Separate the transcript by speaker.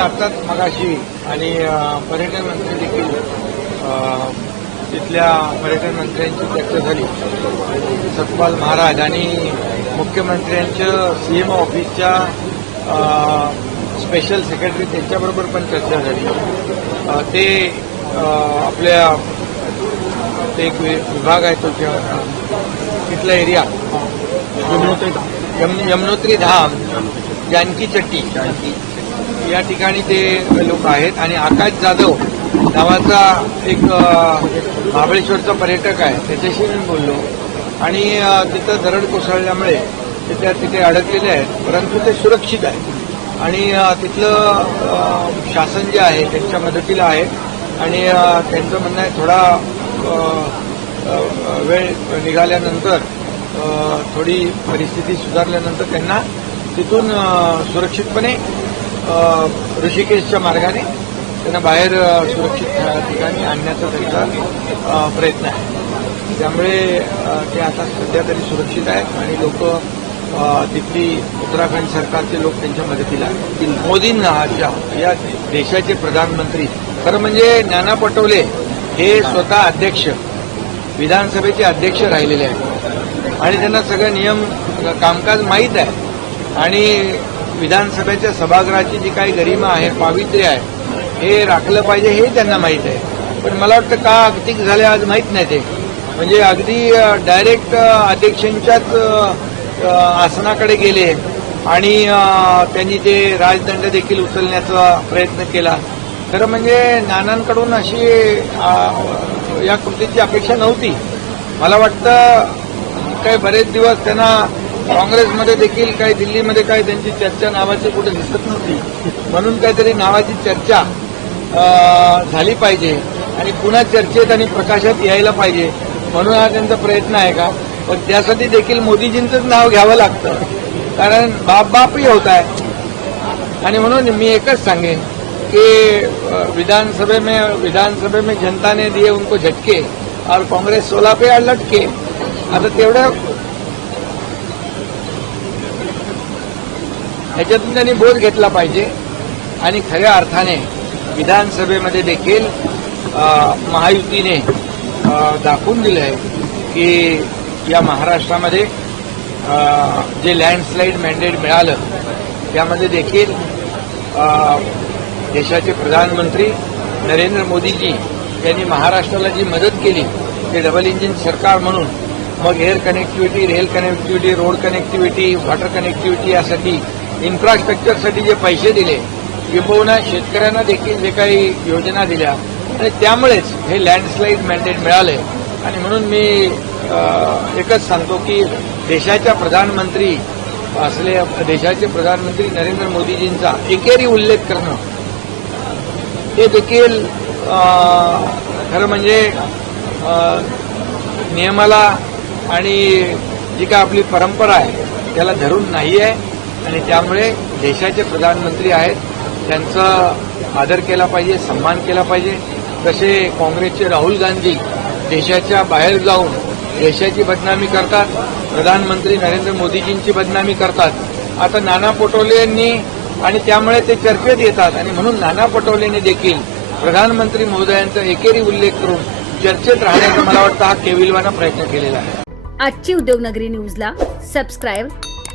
Speaker 1: आत्ताच मगाशी आणि पर्यटन मंत्री देखील तिथल्या पर्यटन मंत्र्यांची चर्चा झाली सतपाल महाराज आणि मुख्यमंत्र्यांचं सीएम ऑफिसच्या स्पेशल सेक्रेटरी त्यांच्याबरोबर पण चर्चा झाली ते आपल्या ते एक विभाग आहे तो तिथला एरिया यमनोत्री धाम जानकी चट्टी जानकी या ठिकाणी ते लोक आहेत आणि आकाश जाधव नावाचा एक महाबळेश्वरचा पर्यटक आहे त्याच्याशी मी बोललो आणि तिथं धरण कोसळल्यामुळे ते त्या तिथे अडकलेले आहेत परंतु ते सुरक्षित आहेत आणि तिथलं शासन जे आहे त्यांच्या मदतीला आहे आणि त्यांचं म्हणणं आहे थोडा वेळ निघाल्यानंतर थोडी परिस्थिती सुधारल्यानंतर त्यांना तिथून सुरक्षितपणे ऋषिकेशच्या मार्गाने त्यांना बाहेर सुरक्षित ठिकाणी आणण्याचा त्यांचा प्रयत्न आहे त्यामुळे ते आता सध्या तरी सुरक्षित आहेत आणि लोक तिथली उत्तराखंड सरकारचे लोक त्यांच्या मदतीला आहेत मोदींना या देशाचे प्रधानमंत्री खरं म्हणजे नाना पटोले हे स्वतः अध्यक्ष विधानसभेचे अध्यक्ष राहिलेले आहेत आणि त्यांना सगळे नियम कामकाज माहीत आहे आणि विधानसभेच्या सभागृहाची जी काही गरिमा आहे पावित्र्य आहे हे राखलं पाहिजे हे त्यांना माहीत आहे पण मला वाटतं का अगतिक झाले आज माहीत नाही ते म्हणजे अगदी डायरेक्ट अध्यक्षांच्याच आसनाकडे गेले आणि त्यांनी ते राजदंड देखील उचलण्याचा प्रयत्न केला तर म्हणजे नानांकडून अशी या कृतीची अपेक्षा नव्हती मला वाटतं काही बरेच दिवस त्यांना काँग्रेसमध्ये देखील काही दिल्लीमध्ये काही त्यांची चर्चा नावाची कुठे दिसत नव्हती म्हणून काहीतरी नावाची चर्चा झाली पाहिजे आणि पुन्हा चर्चेत आणि प्रकाशात यायला पाहिजे म्हणून हा त्यांचा प्रयत्न आहे का पण त्यासाठी देखील मोदीजींचंच नाव घ्यावं लागतं कारण बाप बापही होत आहे आणि म्हणून मी एकच सांगेन की विधानसभा में विधानसभा में जनता दिए उनको झटके और काँग्रेस सोलापे पे लटके आता तेवढं ह्याच्यातून त्यांनी बोध घेतला पाहिजे आणि खऱ्या अर्थाने विधानसभेमध्ये देखील महायुतीने दाखवून दिलं आहे की या महाराष्ट्रामध्ये जे लँडस्लाईड मॅन्डेट मिळालं त्यामध्ये देखील देशाचे प्रधानमंत्री नरेंद्र मोदीजी यांनी महाराष्ट्राला जी मदत केली ते डबल इंजिन सरकार म्हणून मग air connectivity rail connectivity road connectivity water connectivity यासाठी इन्फ्रास्ट्रक्चरसाठी जे पैसे दिले किंबहुना शेतकऱ्यांना देखील जे काही योजना दिल्या आणि त्यामुळेच हे लँडस्लाईड मॅन्डेट मिळाले आणि म्हणून मी एकच सांगतो की देशाच्या प्रधानमंत्री असले देशाचे प्रधानमंत्री नरेंद्र मोदीजींचा एकेरी उल्लेख करणं हे देखील खरं म्हणजे नियमाला आणि जी काय आपली परंपरा आहे त्याला धरून नाही आहे आणि त्यामुळे देशाचे प्रधानमंत्री आहेत त्यांचा आदर केला पाहिजे सन्मान केला पाहिजे तसे काँग्रेसचे राहुल गांधी देशाच्या बाहेर जाऊन देशाची बदनामी करतात प्रधानमंत्री नरेंद्र मोदीजींची बदनामी करतात आता नाना पटोले यांनी आणि त्यामुळे ते चर्चेत येतात आणि म्हणून नाना पटोलेंनी देखील प्रधानमंत्री महोदयांचा एकेरी उल्लेख करून चर्चेत राहण्याचा मला वाटतं हा केविलवाना प्रयत्न केलेला आहे आजची उद्योगनगरी न्यूजला सबस्क्राईब